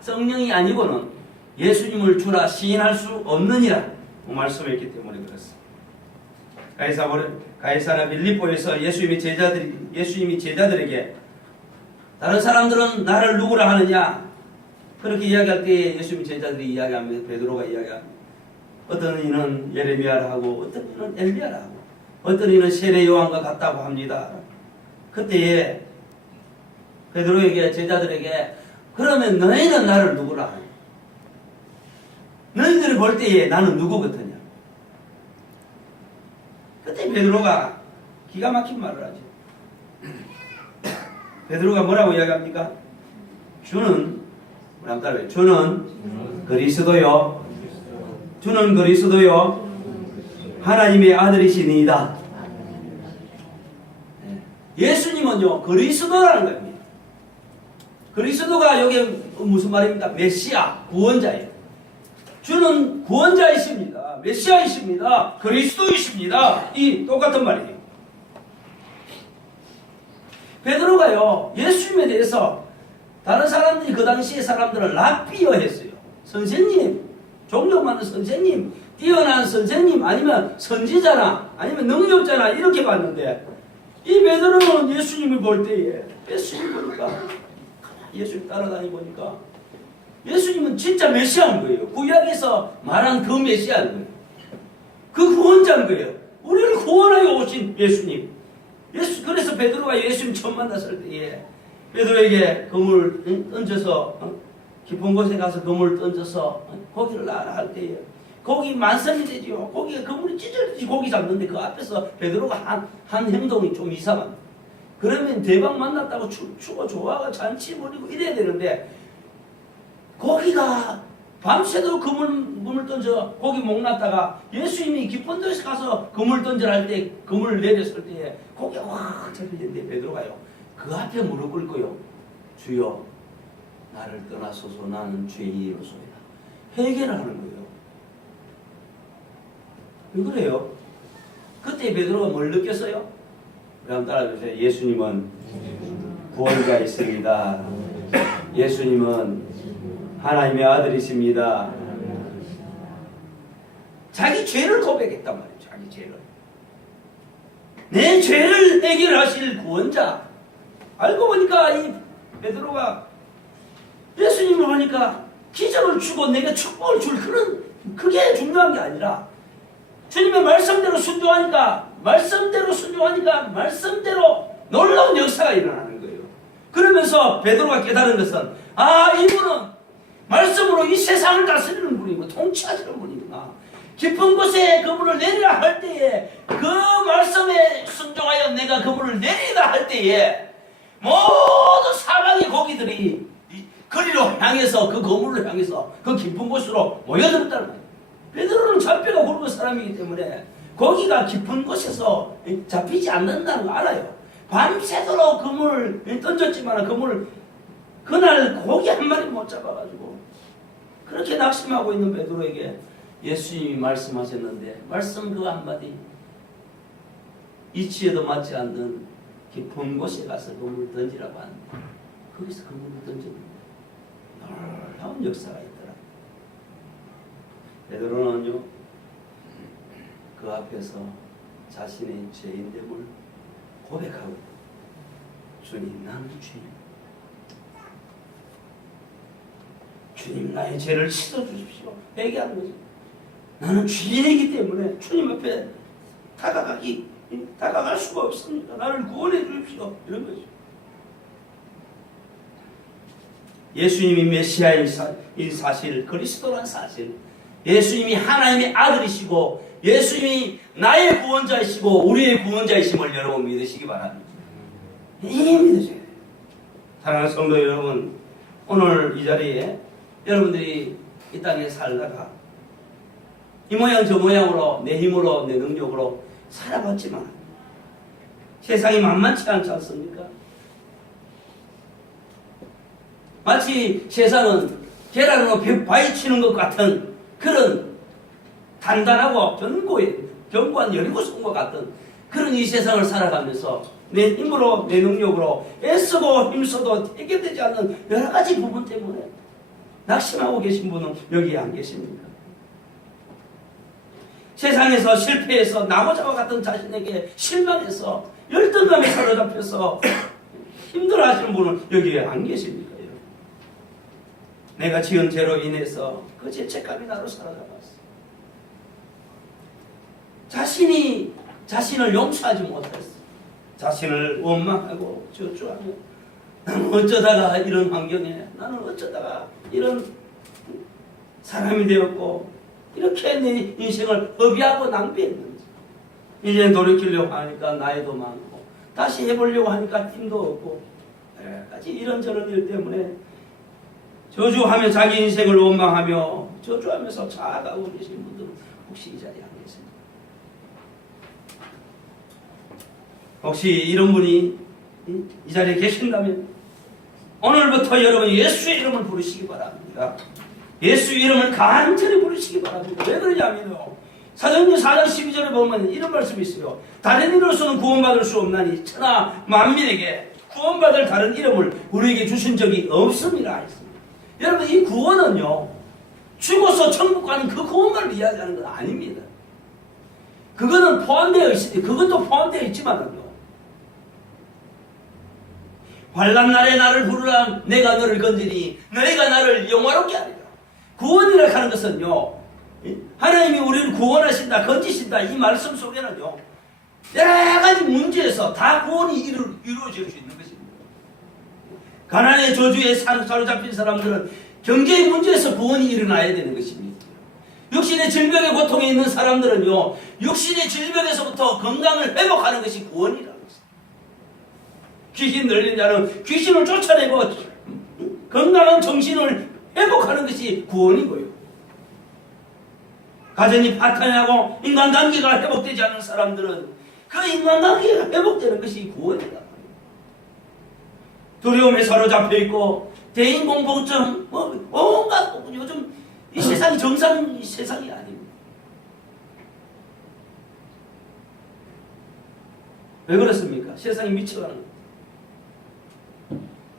성령이 아니고는 예수님을 주라 시인할 수 없느니라 말씀했기 때문에 그렇습니다. 가이사랴 빌립보에서 예수님이 제자들에게 다른 사람들은 나를 누구라 하느냐 그렇게 이야기할 때 예수님 제자들이 이야기하면 베드로가 이야기합니다. 어떤 이는 예레미야라 하고 어떤 이는 엘리야라 하고 어떤 이는 세례 요한과 같다고 합니다. 그때에 베드로에게 제자들에게 그러면 너희는 나를 누구라 하냐? 너희들이 볼 때에 나는 누구 같으냐? 그때 베드로가 기가 막힌 말을 하죠. 베드로가 뭐라고 이야기합니까? 주는 그리스도요. 주는 그리스도요. 하나님의 아들이시니이다. 예수님은요 그리스도라는 겁니다. 그리스도가 여기 무슨 말입니까? 메시아, 구원자예요. 주는 구원자이십니다. 메시아이십니다. 그리스도이십니다. 이 똑같은 말이에요. 베드로가요 예수님에 대해서 다른 사람들이 그 당시의 사람들을 랍비어했어요. 선생님, 종종 많은 선생님, 뛰어난 선생님, 아니면 선지자나 아니면 능력자나 이렇게 봤는데 이 베드로는 예수님을 볼 때에 예수님 보니까 예수님 따라다니 보니까 예수님은 진짜 메시아인 거예요. 구약에서 말한 그 메시아인 거예요. 그 구원자인 거예요. 우리를 구원하여 오신 예수님. 그래서 베드로가 예수님 처음 만났을 때에 베드로에게 그물 던져서 깊은 곳에 가서 그물 던져서 고기를 놔라 할 때에 고기 만선이 되지요. 고기가 그물이 찢어지지 고기 잡는데 그 앞에서 베드로가 한 행동이 좀 이상합니다. 그러면 대박 만났다고 추고 좋아가 잔치 벌이고 이래야 되는데 고기가 밤새도록 그물 던져 고기 목 놨다가 예수님이 깊은 데서 가서 그물 던져라 할 때 그물을 내렸을 때에 고기가 확 잡히는데 베드로가요 그 앞에 무릎 꿇고요 주여 나를 떠나소서 나는 죄인이로소이다 회개를 하는 거예요. 왜 그래요? 그때 베드로가 뭘 느꼈어요? 그럼 따라주세요. 예수님은 구원자이십니다. 예수님은 하나님의 아들이십니다. 자기 죄를 고백했단 말이에요. 자기 죄를. 내 죄를 해결하실 구원자. 알고 보니까 이 베드로가 예수님을 보니까 기적을 주고 내가 축복을 줄 그게 중요한 게 아니라 주님의 말씀대로 순종하니까 말씀대로 놀라운 역사가 일어나는 거예요. 그러면서 베드로가 깨달은 것은 이분은 말씀으로 이 세상을 다스리는 분이고 통치하시는 분이구나. 깊은 곳에 그분을 내리라 할 때에 그 말씀에 순종하여 내가 그분을 내리라 할 때에 모든 사방의 고기들이 거리로 향해서 그 거물로 향해서 그 깊은 곳으로 모여들었다는 거예요. 베드로는 잡혀가 굵은 사람이기 때문에 고기가 깊은 곳에서 잡히지 않는다는 거 알아요. 밤새도록 그물을 던졌지만 그날 고기 한 마리 못 잡아가지고 그렇게 낙심하고 있는 베드로에게 예수님이 말씀하셨는데 말씀 그 한마디 이치에도 맞지 않는 깊은 곳에 가서 그물을 던지라고 하는데 거기서 그물을 던졌는데 놀라운 역사가 있더라. 베드로는요 그 앞에서 자신의 죄인됨을 고백하고 주님 나는 죄인 주님 나의 죄를 씻어주십시오 회개하는 거죠. 나는 죄인이기 때문에 주님 앞에 다가갈 수가 없습니다. 나를 구원해 주십시오 이런 거죠. 예수님이 메시아인 사실 그리스도란 사실 예수님이 하나님의 아들이시고 예수님이 나의 구원자이시고 우리의 구원자이심을 여러분 믿으시기 바랍니다. 이 믿으셔야 돼요. 사랑하는 성도 여러분 오늘 이 자리에 여러분들이 이 땅에 살다가 이 모양 저 모양으로 내 힘으로 내 능력으로 살아봤지만 세상이 만만치 않지 않습니까? 마치 세상은 계란으로 바위 치는 것 같은 그런 단단하고 견고한 여리고성과 같은 그런 이 세상을 살아가면서 내 힘으로, 내 능력으로 애쓰고 힘써도 해결되지 않는 여러 가지 부분 때문에 낙심하고 계신 분은 여기에 안 계십니까? 세상에서 실패해서 나무자와 같은 자신에게 실망해서 열등감에 사로잡혀서 힘들어하시는 분은 여기에 안 계십니까? 여러분? 내가 지은 죄로 인해서 그 죄책감이 나로 사로잡았어. 자신이 자신을 용서하지 못했어. 자신을 원망하고 저주하며 나는 어쩌다가 이런 환경에, 나는 어쩌다가 이런 사람이 되었고 이렇게 내 인생을 허비하고 낭비했는지. 이제 돌이키려고 하니까 나이도 많고 다시 해보려고 하니까 힘도 없고 여러 가지 이런저런 일 때문에 저주하며 자기 인생을 원망하며 저주하면서 자아가고 계신 분들은 혹시 이 자리에 안 계십니까? 혹시 이런 분이 이 자리에 계신다면 오늘부터 여러분 예수의 이름을 부르시기 바랍니다. 예수 이름을 간절히 부르시기 바랍니다. 왜 그러냐면요, 사도행전 4장 12절에 보면 이런 말씀이 있어요. 다른 이름으로서는 구원받을 수 없나니 천하 만민에게 구원받을 다른 이름을 우리에게 주신 적이 없습니다 했습니다. 여러분, 이 구원은요, 죽어서 천국 가는 그 구원만을 이야기하는 건 아닙니다. 그것도 포함되어 있지만요, 환난 날에 나를 부르라 내가 너를 건지니 너희가 나를 영화롭게 하리라. 구원이라 하는 것은요, 하나님이 우리를 구원하신다, 건지신다, 이 말씀 속에는요, 여러 가지 문제에서 다 구원이 이루어질 수 있는 것입니다. 가난의 저주에 사로잡힌 사람들은 경제의 문제에서 구원이 일어나야 되는 것입니다. 육신의 질병의 고통에 있는 사람들은요, 육신의 질병에서부터 건강을 회복하는 것이 구원이라는 것입니다. 귀신 들린 자는 귀신을 쫓아내고 건강한 정신을 회복하는 것이 구원이고요. 가정이 파탄하고 인간관계가 회복되지 않는 사람들은 그 인간관계가 회복되는 것이 구원이다. 두려움에 사로잡혀 있고 대인공포증, 온갖 요즘 이 세상이 정상 세상이 아닙니다. 왜 그렇습니까? 세상이 미쳐가는 거예요.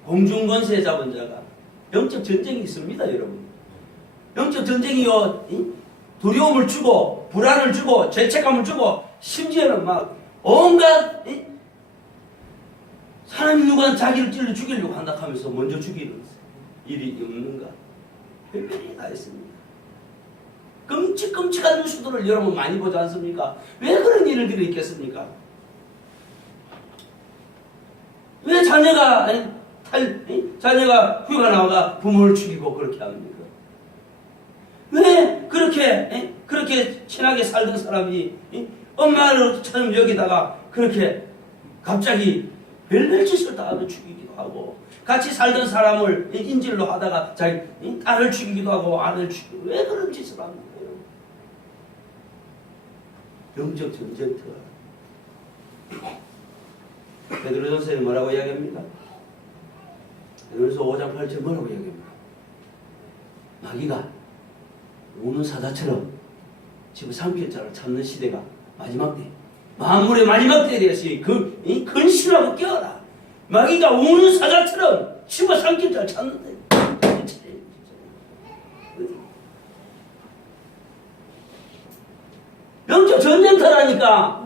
공중권세 잡은 자가 영적 전쟁이 있습니다, 여러분. 영적 전쟁이요, 두려움을 주고 불안을 주고 죄책감을 주고 심지어는 막 온갖 사람이 누가 자기를 찔러 죽이려고 한다 하면서 먼저 죽이는 일이 없는가? 별별이 다 있습니다. 끔찍끔찍한 뉴스들을 여러분 많이 보지 않습니까? 왜 그런 일들이 있겠습니까? 왜 자녀가 휴가 나와가 부모를 죽이고 그렇게 합니까? 왜 그렇게 친하게 살던 사람이 엄마처럼 여기다가 그렇게 갑자기 별별 짓을 다 하고 죽이기도 하고, 같이 살던 사람을 인질로 하다가 자기 딸을 죽이기도 하고 아들 죽이고, 왜 그런 짓을 합니까? 영적 전쟁터가. 베드로전서에 뭐라고 이야기합니까? 베드로전서 5장 8절 뭐라고 이야기합니까? 마귀가 우는 사자처럼 지금 삼킬 자를 찾는 시대가 마지막 때, 만물의 마지막 때에 대해서 근신하고 깨어라. 마귀가 우는 사자처럼 집어 삼킬 자를 찾는데, 영적 전쟁터라니까.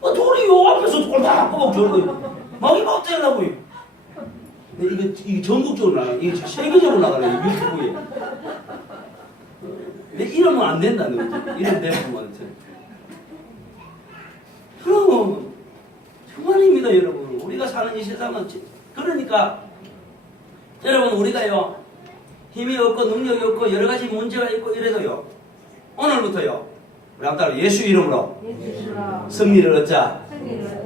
둘이 요 앞에서 꼴박꼴박 저러고 마귀가 어때려고요? 이게 전국적으로 나가, 이게 세계적으로 나가네, 유튜브에. 이러면 안 된다는 거지. 이런 대부분한테. 그럼 정말입니다, 여러분. 우리가 사는 이 세상은, 그러니까 여러분, 우리가요, 힘이 없고 능력이 없고 여러 가지 문제가 있고 이래도요, 오늘부터요, 우리 한번 예수 이름으로 승리를 얻자.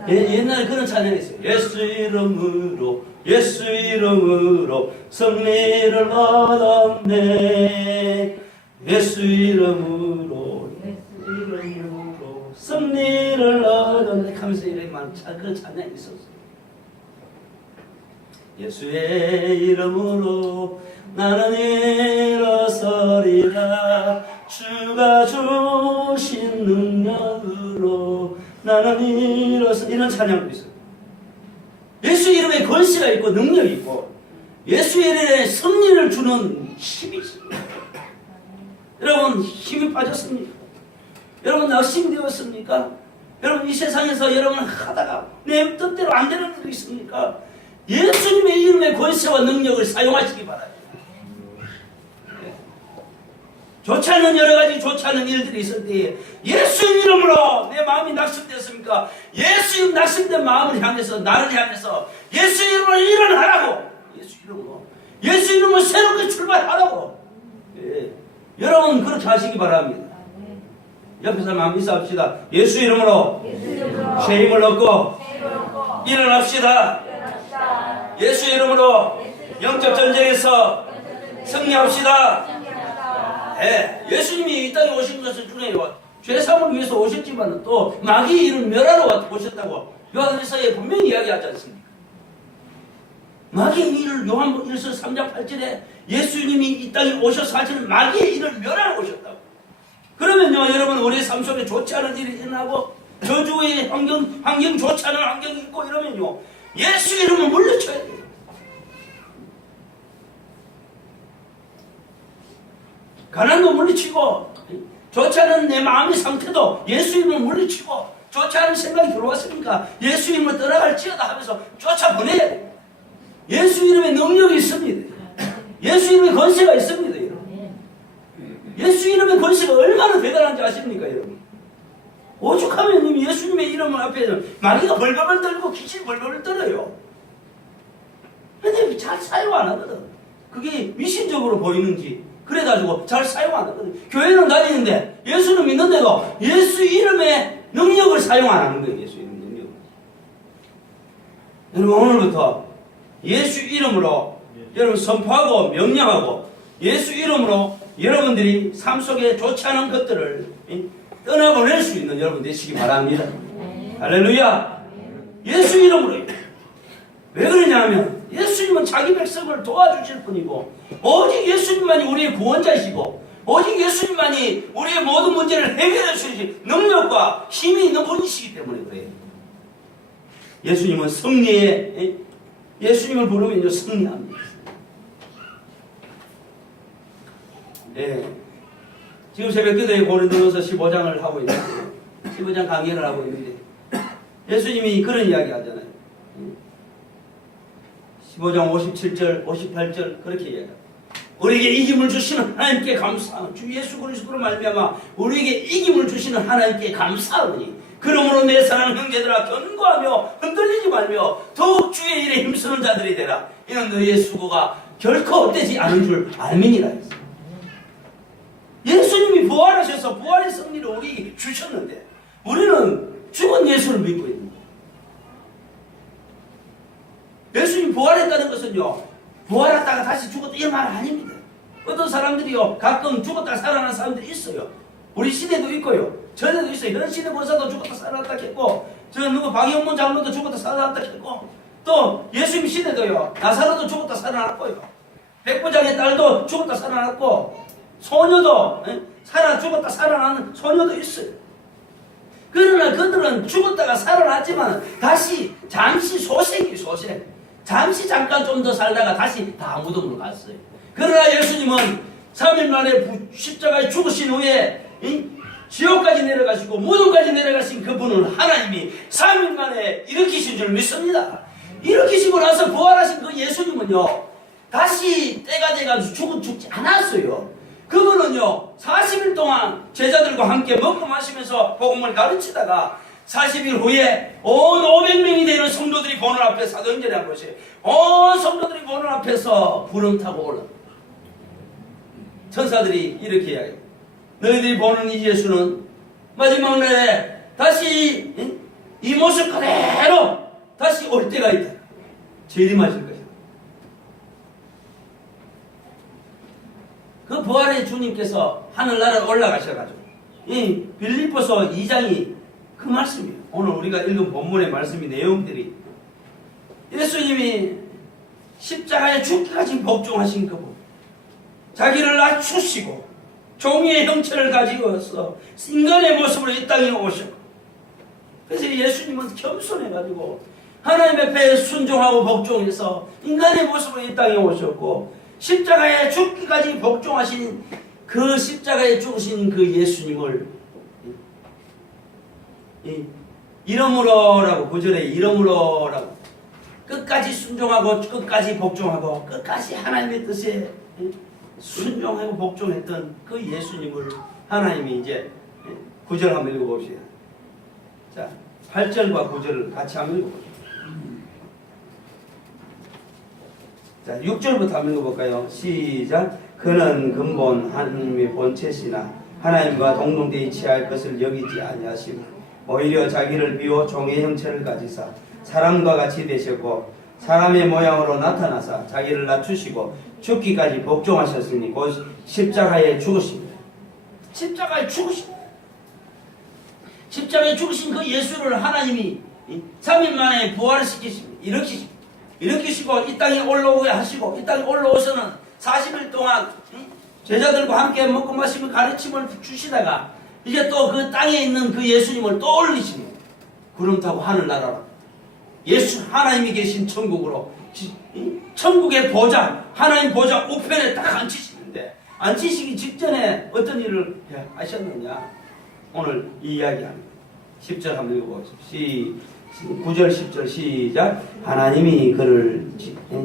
옛날에 그런 찬양이 있어요. 예수 이름으로, 예수 이름으로 승리를 얻었네. 예수 이름으로, 예수 이름으로 승리를 얻었네 하면서 이런 그런 찬양이 있었어요. 예수의 이름으로 나는 일어서리라. 주가 주신 능력으로 나는 일어서 이런 찬양도 있어요. 예수 이름에 권세가 있고 능력이 있고 예수 이름에 승리를 주는 힘이 있습니다. 여러분 힘이 빠졌습니까? 여러분 낙심되었습니까? 여러분 이 세상에서 여러분 하다가 내 뜻대로 안 되는 일이 있습니까? 예수님의 이름의 권세와 능력을 사용하시기 바랍니다. 좋지 않은 여러 가지 좋지 않은 일들이 있을 때 예수 이름으로 내 마음이 낙심되었습니까? 예수 이름 낙심된 마음을 향해서 나를 향해서 예수 이름으로 일어나라고 예수 이름으로 새롭게 출발하라고 여러분 그렇게 하시기 바랍니다. 옆에 사람 한번 인사합시다. 예수 이름으로 새 힘을 얻고 일어납시다. 예수 이름으로 영적 전쟁에서 승리합시다. 예수님이 이 땅에 오신 것을 주네요. 죄사함을 위해서 오셨지만 또 마귀의 일을 멸하러 오셨다고 요한일서에 분명히 이야기하지 않습니까? 마귀의 일을 요한 1서 3장 8절에 예수님이 이 땅에 오셔서 하시는 마귀의 일을 멸하러 오셨다고. 그러면요 여러분 우리의 삶 속에 좋지 않은 일이 일어나고 저주의 환경 좋지 않은 환경이 있고 이러면요 예수 이름을 물리쳐야 돼요. 가난도 물리치고 좋지 않은 내 마음의 상태도 예수 이름을 물리치고 좋지 않은 생각이 들어왔으니까 예수 이름으로 떠나갈지어다 하면서 쫓아보내야 돼요. 예수 이름의 능력이 있습니다. 예수 이름의 권세가 있습니다. 여러분. 예수 이름의 권세가 얼마나 대단한지 아십니까 여러분? 오죽하면 예수님의 이름 앞에는 마귀가 벌벌 떨고 귀신이 벌벌 떨어요. 근데 잘 사용 안 하거든. 그게 미신적으로 보이는지 그래가지고 잘 사용 안 하거든. 교회는 다니는데 예수는 믿는데도 예수 이름의 능력을 사용 안 하는 거예요. 예수 이름 능력. 여러분 오늘부터 예수 이름으로 여러분 선포하고 명령하고 예수 이름으로 여러분들이 삶 속에 좋지 않은 것들을 떠나보낼 수 있는 여러분 되시기 바랍니다. 할렐루야. 예수 이름으로요. 왜 그러냐 하면 예수님은 자기 백성을 도와주실 분이고 오직 예수님만이 우리의 구원자이시고 오직 예수님만이 우리의 모든 문제를 해결해 주실 능력과 힘이 있는 분이시기 때문에 그래요. 예수님은 승리에 예수님을 부르면 승리합니다. 지금 새벽기도에 고린도전서 15장을 하고 있는데 15장 강의를 하고 있는데 예수님이 그런 이야기 하잖아요. 15장 57절 58절 그렇게 이야기합니다. 우리에게 이김을 주시는 하나님께 감사하노니 주 예수 그리스도로 말미암아 우리에게 이김을 주시는 하나님께 감사하노니 그러므로 내 사랑하는 형제들아 견고하며 흔들리지 말며 더욱 주의 일에 힘쓰는 자들이 되라. 이는 너희의 수고가 결코 헛되지 않은 줄 알미니라 했습니다. 예수님이 부활하셔서 부활의 승리를 우리에게 주셨는데 우리는 죽은 예수를 믿고 있는 거예요. 예수님이 부활했다는 것은요 부활했다가 다시 죽었다 이런 말 아닙니다. 어떤 사람들이요 가끔 죽었다 살아난 사람들이 있어요. 우리 시대도 있고요 전에도 있어요. 현 시대 권사도 죽었다 살아났다 했고 저 누구 박영문 장로도 죽었다 살아났다 했고 또 예수님 시대도요 나사로도 죽었다 살아났고요 백부장의 딸도 죽었다 살아났고 소녀도 죽었다 살아나는 소녀도 있어요. 그러나 그들은 죽었다가 살아났지만 다시 잠시 소생이에요. 소생. 잠시 잠깐 좀 더 살다가 다시 다 무덤으로 갔어요. 그러나 예수님은 3일 만에 십자가에 죽으신 후에 지옥까지 내려가시고 무덤까지 내려가신 그분은 하나님이 3일 만에 일으키신 줄 믿습니다. 일으키시고 나서 부활하신 그 예수님은요 다시 때가 돼가지고 죽지 않았어요. 그분은요 40일 동안 제자들과 함께 먹고 마시면서 복음을 가르치다가 40일 후에 온 500명이 되는 성도들이 보는 앞에 사도행전에 한 것이 온 성도들이 보는 앞에서 구름 타고 올라 천사들이 이렇게 이야기해요. 너희들이 보는 이 예수는 마지막 날에 다시 이 모습 그대로 다시 올 때가 있다. 재림하실 것이다. 그 부활의 주님께서 하늘나라에 올라가셔가지고 이 빌립보서 2장이 그 말씀이에요. 오늘 우리가 읽은 본문의 말씀이 내용들이 예수님이 십자가에 죽기까지 복종하신 그분 자기를 낮추시고 종의 형체를 가지고서 인간의 모습으로 이 땅에 오셨고 그래서 예수님은 겸손해가지고 하나님 앞에 순종하고 복종해서 인간의 모습으로 이 땅에 오셨고 십자가에 죽기까지 복종하신 그 십자가에 죽으신 그 예수님을 이름으로라고 구절에 이름으로라고 끝까지 순종하고 끝까지 복종하고 끝까지 하나님의 뜻에 순종하고 복종했던 그 예수님을 하나님이 이제 9절 한번 읽어봅시다. 자, 8절과 9절을 같이 한번 읽어보죠. 자, 6절부터 한번 읽어볼까요? 시작. 그는 근본 하나님의 본체시나 하나님과 동등되이 취할 것을 여기지 아니하시고 오히려 자기를 비워 종의 형체를 가지사 사람과 같이 되셨고 사람의 모양으로 나타나사 자기를 낮추시고 죽기까지 복종하셨으니 곧 십자가에 죽으십니다. 십자가에 죽으십니다. 십자가에 죽으신 그 예수를 하나님이 3일 만에 부활시키십니다. 일으키시고 이 땅에 올라오게 하시고 이 땅에 올라오서는 40일 동안 제자들과 함께 먹고 마시며 가르침을 주시다가 이제 또 그 땅에 있는 그 예수님을 또 올리십니다. 구름 타고 하늘나라로 예수 하나님이 계신 천국으로 천국의 보좌 하나님 보좌 우편에 딱 앉히시는데 앉히시기 직전에 어떤 일을 하셨느냐 오늘 이 이야기합니다. 10절 한번 읽어보십시오. 9절 10절 시작. 하나님이 그를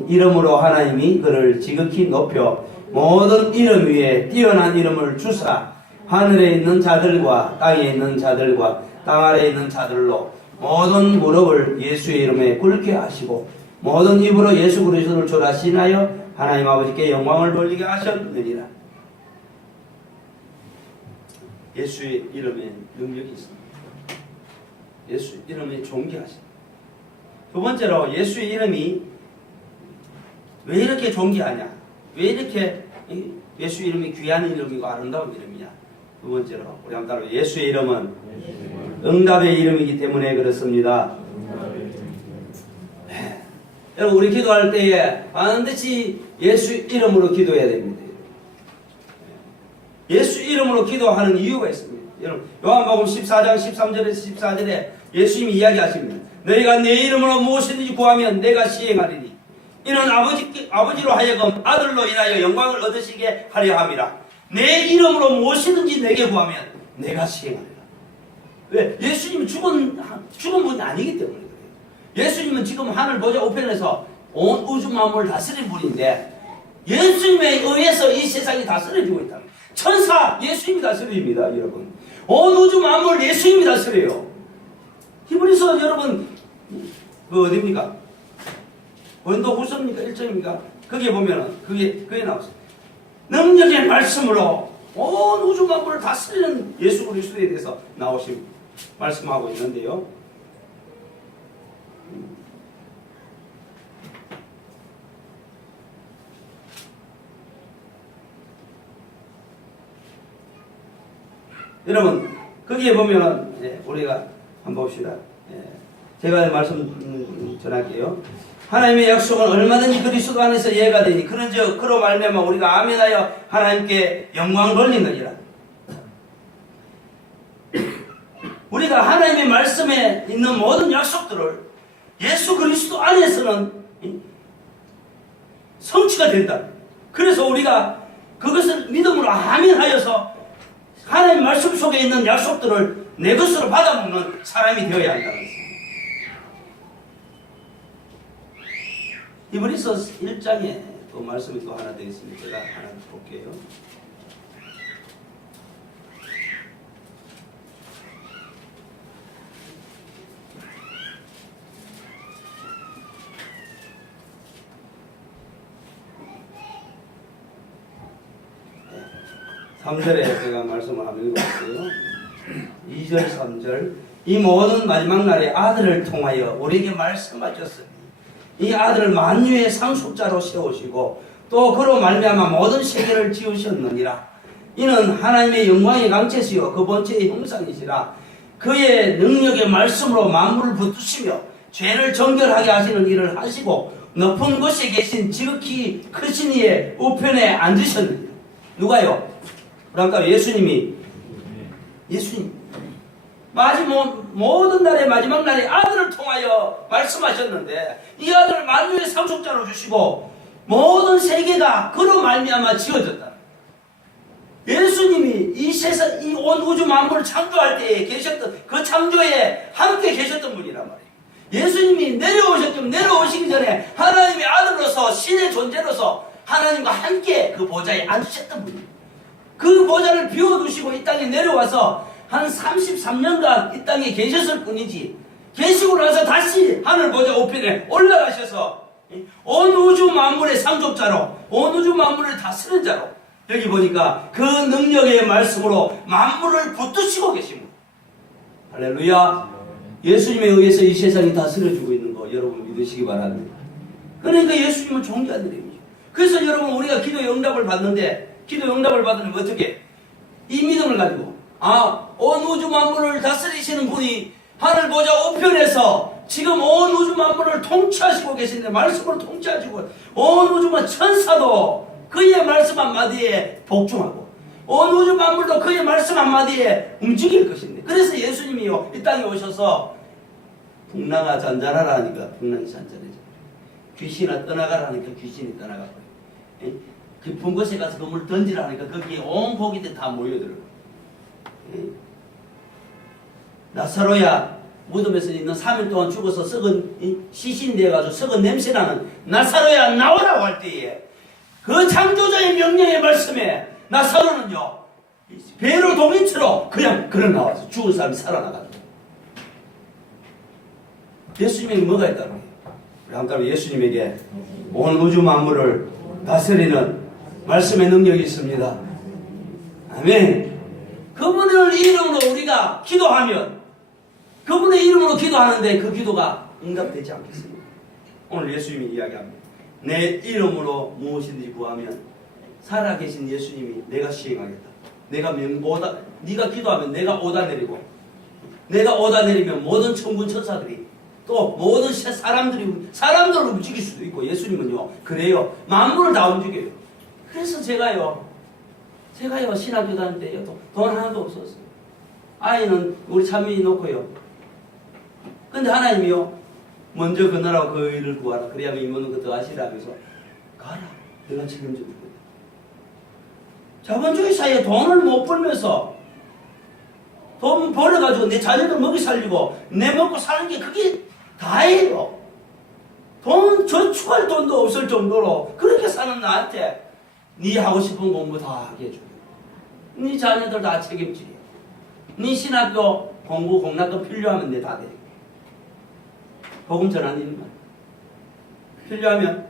이름으로 하나님이 그를 지극히 높여 모든 이름 위에 뛰어난 이름을 주사 하늘에 있는 자들과 땅에 있는 자들과 땅 아래에 있는 자들로 모든 무릎을 예수의 이름에 꿇게 하시고 모든 입으로 예수 그리스도를 전하시나요 하나님 아버지께 영광을 돌리게 하셨느니라. 예수의 이름에 능력이 있습니다. 예수 이름에 존귀하십니다. 두 번째로 예수의 이름이 왜 이렇게 존귀하냐? 왜 이렇게 예수 이름이 귀한 이름이고 아름다운 이름이냐? 두 번째로 우리 한번 따라 예수의 이름은 응답의 이름이기 때문에 그렇습니다. 네. 여러분 우리 기도할 때에 반드시 예수 이름으로 기도해야 됩니다. 예수 이름으로 기도하는 이유가 있습니다. 여러분 요한복음 14장 13절에서 14절에 예수님이 이야기하십니다. 너희가 내 이름으로 무엇이든지 구하면 내가 시행하리니 이는 아버지로 하여금 아들로 인하여 영광을 얻으시게 하려 함이라. 내 이름으로 무엇이든지 내게 구하면 내가 시행하리라. 왜? 예수님은 죽은 분이 아니기 때문에 그래요. 예수님은 지금 하늘 보좌 우편에서 온 우주 만물을 다스린 분인데 예수님에 의해서 이 세상이 다스려지고 있다. 천사 예수님이 다스립니다. 여러분 온 우주 만물 예수님이 다스려요. 히브리서 여러분 그 어디입니까? 고린도 후서입니까? 1장입니까? 거기에 보면은 그게 나왔어요. 능력의 말씀으로 온 우주 만물을 다스리는 예수 그리스도에 대해서 말씀하고 있는데요. 여러분 거기에 보면은 우리가 한번 봅시다. 제가 말씀 전할게요. 하나님의 약속은 얼마든지 그리스도 안에서 예가 되니 그런즉 그로 말미암아 우리가 아멘하여 하나님께 영광 돌리느니라. 우리가 하나님의 말씀에 있는 모든 약속들을 예수 그리스도 안에서는 성취가 된다. 그래서 우리가 그것을 믿음으로 아멘하여서 하나님 말씀 속에 있는 약속들을 내 것으로 받아먹는 사람이 되어야 한다는 것입니다. 히브리서 1장에 또 말씀이 또 하나 되어 있습니다. 제가 하나 볼게요. 네. 3절에 제가 말씀을 한번 읽어볼게요. 2절 3절 이 모든 마지막 날에 아들을 통하여 우리에게 말씀하셨으니 이 아들을 만유의 상속자로 세우시고 또 그로 말미암아 모든 세계를 지으셨느니라. 이는 하나님의 영광의 강체시요 그 본체의 형상이시라. 그의 능력의 말씀으로 만물을 붙드시며 죄를 정결하게 하시는 일을 하시고 높은 곳에 계신 지극히 크신 이의 우편에 앉으셨느니라. 누가요? 그러니까 예수님 모든 날의 마지막 날에 아들을 통하여 말씀하셨는데 이 아들을 만유의 상속자로 주시고 모든 세계가 그로 말미암아 지어졌다. 예수님이 이 세상, 이 온 우주 만물을 창조할 때에 계셨던 그 창조에 함께 계셨던 분이란 말이에요. 예수님이 내려오시기 전에 하나님의 아들로서 신의 존재로서 하나님과 함께 그 보좌에 앉으셨던 분이에요. 그 보좌를 비워두시고 이 땅에 내려와서 한 33년간 이 땅에 계셨을 뿐이지, 계시고 나서 다시 하늘 보좌 우편에 올라가셔서 온 우주 만물의 상속자로, 온 우주 만물을 다스리는 자로, 여기 보니까 그 능력의 말씀으로 만물을 붙드시고 계십니다. 할렐루야. 예수님에 의해서 이 세상이 다스려지고 있는 거 여러분 믿으시기 바랍니다. 그러니까 예수님은 존귀한 일입니다. 그래서 여러분 우리가 기도의 응답을 받는데, 기도의 응답을 받으면 어떻게? 이 믿음을 가지고 온 우주 만물을 다스리시는 분이 하늘 보좌 우편에서 지금 온 우주 만물을 통치하시고 계신데, 말씀으로 통치하시고 온 우주만 천사도 그의 말씀 한마디에 복종하고 온 우주 만물도 그의 말씀 한마디에 움직일 것인데, 그래서 예수님이요 이 땅에 오셔서 풍랑아 잔잔하라 하니까 풍랑이 잔잔해져, 귀신아 떠나가라 하니까 귀신이 떠나가고, 깊은 곳에 가서 그물 던지라 하니까 거기에 온 복이들 다 모여들어. 나사로야, 무덤에서 있는 3일 동안 죽어서 썩은 시신이 되어가지고 썩은 냄새나는 나사로야 나오라고 할 때에 그 창조자의 명령의 말씀에 나사로는요 배로 동인처럼 그냥 나와서 죽은 사람이 살아나가지고. 예수님에게 뭐가 있다고 해요? 우리 한가로 예수님에게 온 우주 만물을 다스리는 말씀의 능력이 있습니다. 아멘. 그분의 이름으로 우리가 기도하면, 그분의 이름으로 기도하는데 그 기도가 응답되지 않겠습니까? 오늘 예수님이 이야기합니다. 내 이름으로 무엇이든지 구하면 살아계신 예수님이 내가 시행하겠다. 네가 기도하면 내가 오다 내리고, 내가 오다 내리면 모든 천군 천사들이 또 모든 사람들을 움직일 수도 있고, 예수님은요 그래요 만물을 다 움직여요. 그래서 제가요 신학교 다닐 때요 돈 하나도 없었어요. 아이는 우리 참이 놓고요. 근데 하나님이요 먼저 그 나라와 그 일을 구하라. 그래야만 이모는 그것도 아시라면서 가라. 내가 책임져 줄 거야. 자본주의 사이에 돈을 못 벌면서 돈 벌어가지고 내 자녀들 먹이 살리고 내 먹고 사는 게 그게 다예요. 돈 저축할 돈도 없을 정도로 그렇게 사는 나한테 네 하고 싶은 공부 다 하게 해줘. 네 자녀들 다 책임지려. 네 신학교 공부 공학금 필요하면 내 다 돼. 복음 전하는 일만 필요하면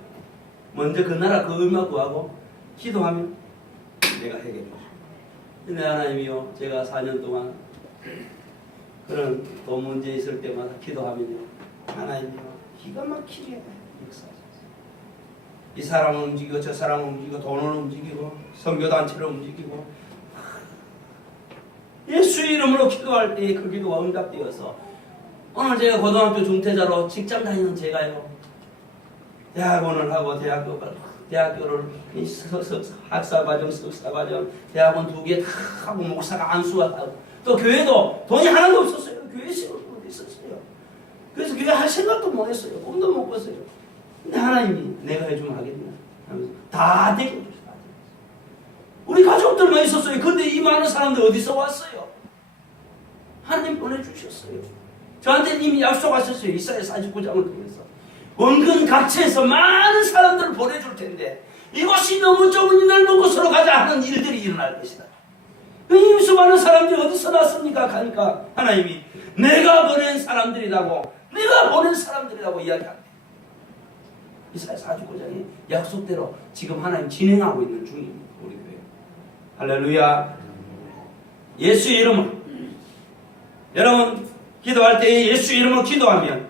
먼저 그 나라 그 얼마 구하고 기도하면 내가 해결해 줘. 근데 하나님이요 제가 4년 동안 그런 돈 문제 있을 때마다 기도하면요 하나님이요 기가 막히게 역사하셨어요. 이 사람은 움직이고 저 사람은 움직이고 돈은 움직이고 선교단체를 움직이고, 예수 이름으로 기도할 때 그 기도가 응답되어서 오늘 제가 고등학교 중퇴자로 직장 다니는 제가요 대학원을 하고 대학교를 학사과정, 석사과정, 대학원 2개 다 하고 목사가 안수하고 또 교회도 돈이 하나도 없었어요. 교회 시설도 있었어요. 그래서 교회 할 생각도 못 했어요. 꿈도 못 꿨어요. 근데 하나님이 내가 해주면 하겠냐 하면서 다 되게 우리 가족들만 있었어요. 근데 이 많은 사람들 어디서 왔어요? 하나님 보내주셨어요. 저한테 이미 약속하셨어요. 이사야 49장을 통해서 원근 각처에서 많은 사람들을 보내줄 텐데 이곳이 너무 좁으니 넓은 곳으로 가자 하는 일들이 일어날 것이다. 이 수많은 사람들이 어디서 났습니까? 하니까 하나님이 내가 보낸 사람들이라고 이야기합니다. 이사야 49장의 약속대로 지금 하나님 진행하고 있는 중입니다. 우리 교회. 할렐루야. 예수 이름으로 여러분 기도할 때 예수 이름으로 기도하면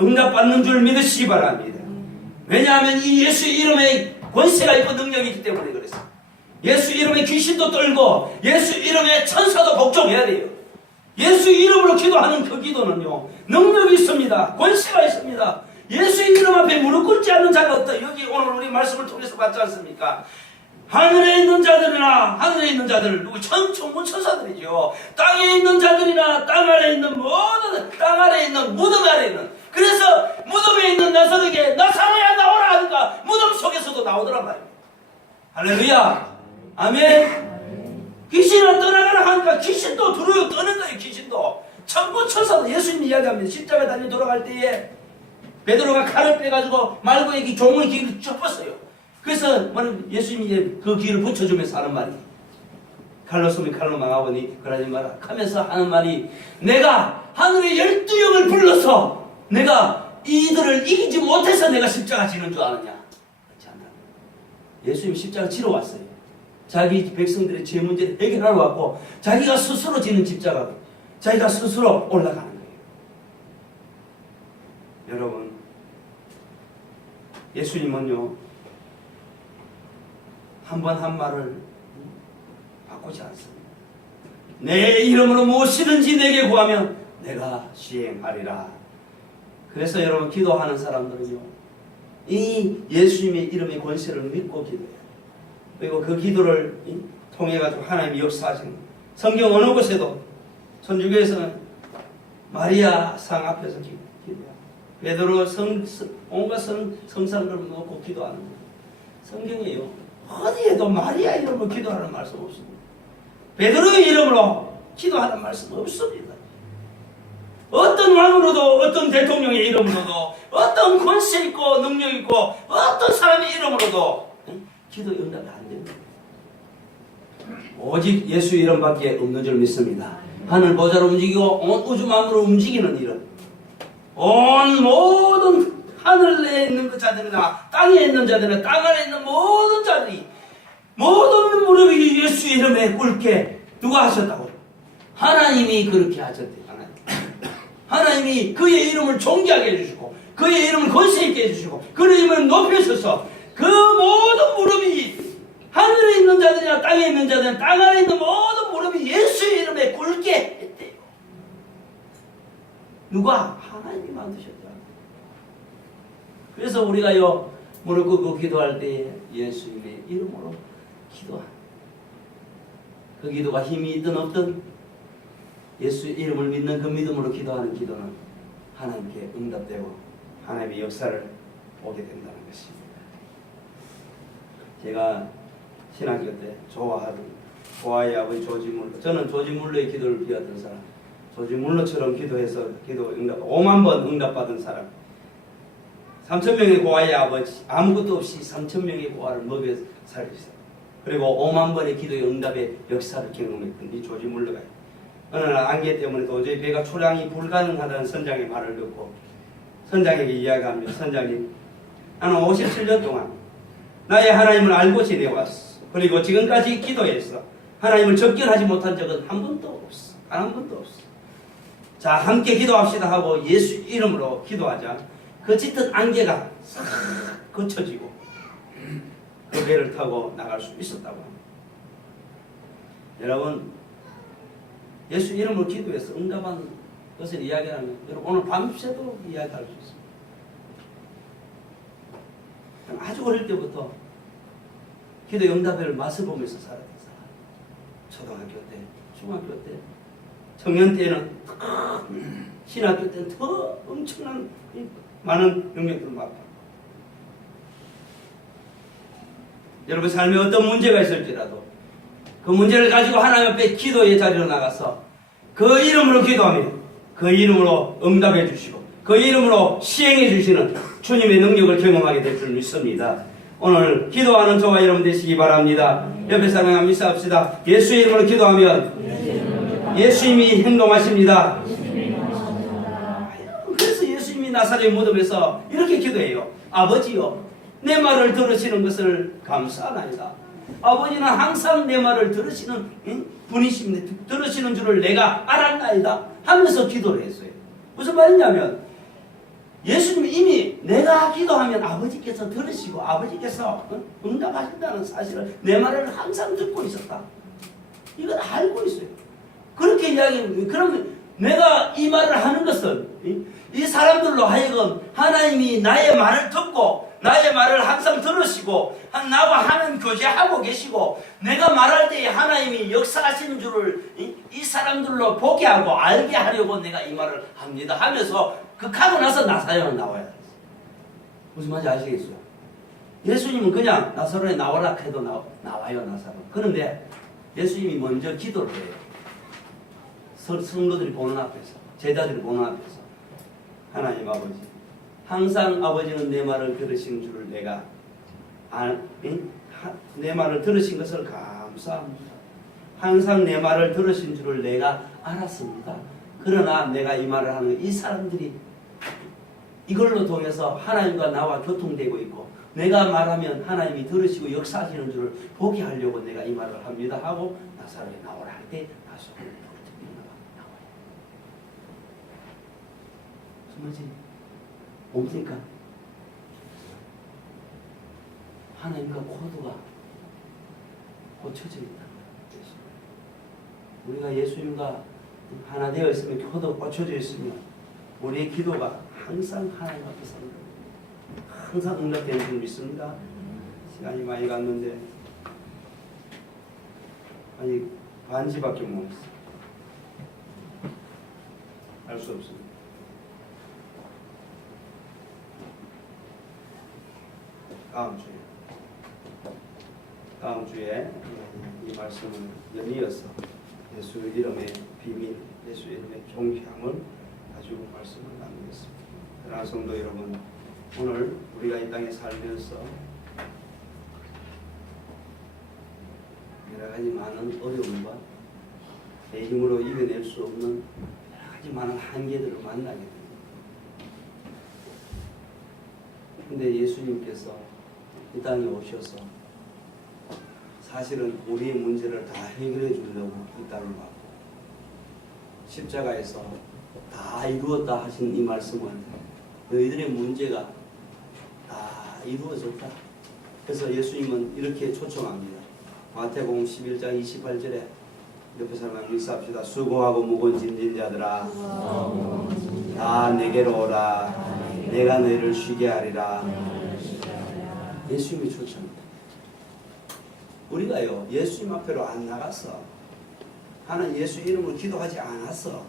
응답받는 줄 믿으시기 바랍니다. 왜냐하면 이 예수 이름에 권세가 있고 능력이 있기 때문에 그랬어요. 예수 이름에 귀신도 떨고 예수 이름에 천사도 복종해야 돼요. 예수 이름으로 기도하는 그 기도는요 능력이 있습니다. 권세가 있습니다. 예수 이름 앞에 무릎 꿇지 않는 자가 없다. 여기 오늘 우리 말씀을 통해서 봤지 않습니까? 하늘에 있는 자들이나 하늘에 있는 자들 누구 천문 천사들이죠. 땅에 있는 자들이나 땅 아래 있는 모든 땅 아래 있는 무덤 아래 있는 그래서 무덤에 있는 나사로에게 나사로야 나오라 하니까 무덤 속에서도 나오더란 말이에요. 할렐루야 아멘. 귀신을 떠나가라 하니까 귀신도 두루요 떠는 거예요. 귀신도 천문 천사도 예수님 이야기합니다. 십자가 달려 돌아갈 때에 베드로가 칼을 빼가지고 말고의 종의 귀를 쫓았어요. 그래서 예수님이 그 귀를 붙여주면서 하는 말이 칼로 쏘면 칼로 망하오니 그러지 마라 하면서 하는 말이 내가 하늘의 12영을 불러서 내가 이들을 이기지 못해서 내가 십자가 지는 줄 아느냐. 그렇지 않나. 예수님이 십자가 지러 왔어요. 자기 백성들의 죄 문제를 해결하러 왔고 자기가 스스로 지는 십자가고 자기가 스스로 올라가는 거예요. 여러분 예수님은요 한 번 한 말을 바꾸지 않습니다. 내 이름으로 무엇이든지 내게 구하면 내가 시행하리라. 그래서 여러분 기도하는 사람들은요 이 예수님의 이름의 권세를 믿고 기도해요. 그리고 그 기도를 통해 가지고 하나님이 역사하시는 성경 어느 곳에도 천주교에서는 마리아 상 앞에서 기도해요. 베드로 온갖 성산들을 놓고 기도하는 거예요. 성경에요 어디에도 마리아 이름으로 기도하는 말씀 없습니다. 베드로의 이름으로 기도하는 말씀 없습니다. 어떤 왕으로도 어떤 대통령의 이름으로도 어떤 권세 있고 능력 있고 어떤 사람의 이름으로도 기도 응답이 안 됩니다. 오직 예수 이름밖에 없는 줄 믿습니다. 하늘 보좌로 움직이고 온 우주 만물을 움직이는 이름, 온 모든 하늘에 있는 그 자들이나 땅에 있는 자들이나 땅 안에 있는 모든 자들이 모든 무릎이 예수 이름에 꿇게 누가 하셨다고? 하나님이 그렇게 하셨대요. 하나님이 그의 이름을 존귀하게 해주시고 그의 이름을 권세 있게 해주시고 그의 이름을 높여주셔서 그 모든 무릎이 하늘에 있는 자들이나 땅에 있는 자들이나 땅 안에 있는 모든 무릎이 예수의 이름에 꿇게 했대요. 누가? 하나님이 만드셨다. 그래서 우리가요 무릎 꿇고 기도할 때 예수님의 이름으로 기도하는 그 기도가 힘이 있든 없든 예수의 이름을 믿는 그 믿음으로 기도하는 기도는 하나님께 응답되고 하나님의 역사를 보게 된다는 것입니다. 제가 신학교 때 좋아하던 고아의 아버지 조지 물러, 저는 조지 물러의 기도를 비웠던 사람, 조지 물러처럼 기도해서 기도 응답 5만 번 응답받은 사람, 3,000명의 고아의 아버지, 아무것도 없이 3,000명의 고아를 먹여 살리셨어요. 그리고 5만 번의 기도의 응답의 역사를 경험했던 이 조지 물러가 어느 날 안개 때문에 도저히 배가 출항이 불가능하다는 선장의 말을 듣고 선장에게 이야기합니다. 선장님, 나는 57년 동안 나의 하나님을 알고 지내왔어. 그리고 지금까지 기도했어. 하나님을 접견하지 못한 적은 한 번도 없어. 단 한 번도 없어. 자, 함께 기도합시다 하고 예수 이름으로 기도하자. 그 짙은 안개가 싹 거쳐지고 그 배를 타고 나갈 수 있었다고 합니다. 여러분, 예수 이름으로 기도해서 응답한 것을 이야기하면 여러분 오늘 밤새도 이야기할 수 있습니다. 아주 어릴 때부터 기도 응답을 맛을 보면서 살았던 사람. 초등학교 때, 중학교 때, 청년 때는 신학교 때는 더 엄청난 많은 능력들을 맛봤고 여러분 삶에 어떤 문제가 있을지라도 그 문제를 가지고 하나님 앞에 기도의 자리로 나가서 그 이름으로 기도하면 그 이름으로 응답해 주시고 그 이름으로 시행해 주시는 주님의 능력을 경험하게 될 줄 믿습니다. 오늘 기도하는 저와 여러분 되시기 바랍니다. 옆에 사람과 믿사합시다. 예수의 이름으로 기도하면 예수님이 행동하십니다. 그래서 예수님이 나사렛 무덤에서 이렇게 기도해요. 아버지요, 내 말을 들으시는 것을 감사하나이다. 아버지는 항상 내 말을 들으시는 분이십니다. 들으시는 줄을 내가 알았나이다 하면서 기도를 했어요. 무슨 말이냐면 예수님이 이미 내가 기도하면 아버지께서 들으시고 아버지께서 응답하신다는 사실을 내 말을 항상 듣고 있었다. 이걸 알고 있어요. 그렇게 이야기합니다. 그러면 내가 이 말을 하는 것은 이 사람들로 하여금 하나님이 나의 말을 듣고 나의 말을 항상 들으시고 나와 하는 교제하고 계시고 내가 말할 때에 하나님이 역사하시는 줄을 이 사람들로 보게 하고 알게 하려고 내가 이 말을 합니다 하면서 하고 나서 나사로에 나와야 돼. 무슨 말인지 아시겠어요? 예수님은 그냥 나사로에 나와라 해도 나와요. 나사로. 그런데 예수님이 먼저 기도를 해요. 성도들이 보는 앞에서, 제자들이 보는 앞에서. 하나님 아버지, 항상 아버지는 내 말을 들으신 줄을 내가 내 말을 들으신 것을 감사합니다. 항상 내 말을 들으신 줄을 내가 알았습니다. 그러나 내가 이 말을 하는 이 사람들이 이걸로 통해서 하나님과 나와 교통되고 있고 내가 말하면 하나님이 들으시고 역사하시는 줄을 보게 하려고 내가 이 말을 합니다 하고 나사로에 나오라 할 때 나사로에 나와요. 무슨 말이지? 뭡니까? 하나님과 코드가 고쳐져 있다. 우리가 예수님과 하나 되어 있으면 코드가 고쳐져 있으면 우리의 기도가 항상 하나님 앞에서 항상 응답되는 줄 믿습니다. 시간이 많이 갔는데 아니 반지밖에 못 했어. 알 수 없습니다. 다음 주에 이 말씀을 연이어서 예수 이름의 비밀, 예수 이름의 종향을 가지고 말씀을 나누겠습니다. 그러나 성도 여러분, 오늘 우리가 이 땅에 살면서 여러 가지 많은 어려움과 내 힘으로 이겨낼 수 없는 여러 가지 많은 한계들을 만나게 됩니다. 근데 예수님께서 이 땅에 오셔서 사실은 우리의 문제를 다 해결해 주려고 이 땅을 왔고 십자가에서 다 이루었다 하신 이 말씀은 너희들의 문제가 다 이루어졌다. 그래서 예수님은 이렇게 초청합니다. 마태복음 11장 28절에 옆에 사람과 인사합시다. 수고하고 무거운 짐진 자들아 다 내게로 오라. 내가 너희를 쉬게 하리라. 예수님이 초청합니다. 우리가요 예수님 앞에로 안 나갔어. 하나님 예수 이름으로 기도하지 않았어.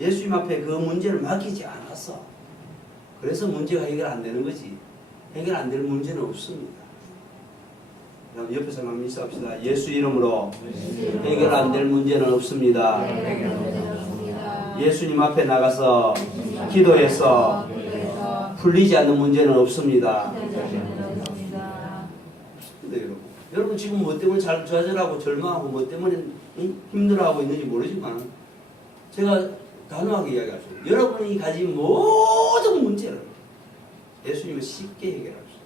예수님 앞에 그 문제를 맡기지 않았어. 그래서 문제가 해결 안 되는 거지. 해결 안 될 문제는 없습니다. 그럼 옆에서 한번 인사합시다. 예수 이름으로 해결 안 될 문제는 없습니다. 예수님 앞에 나가서 기도해서 풀리지 않는 문제는 없습니다. 근데 여러분 지금 뭐 때문에 좌절하고 절망하고 뭐 때문에 힘들어하고 있는지 모르지만 제가 단호하게 이야기하죠. 여러분이 가진 모든 문제를 예수님은 쉽게 해결할 수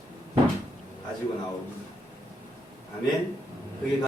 있어요. 가지고 나옵니다. 아멘. 그게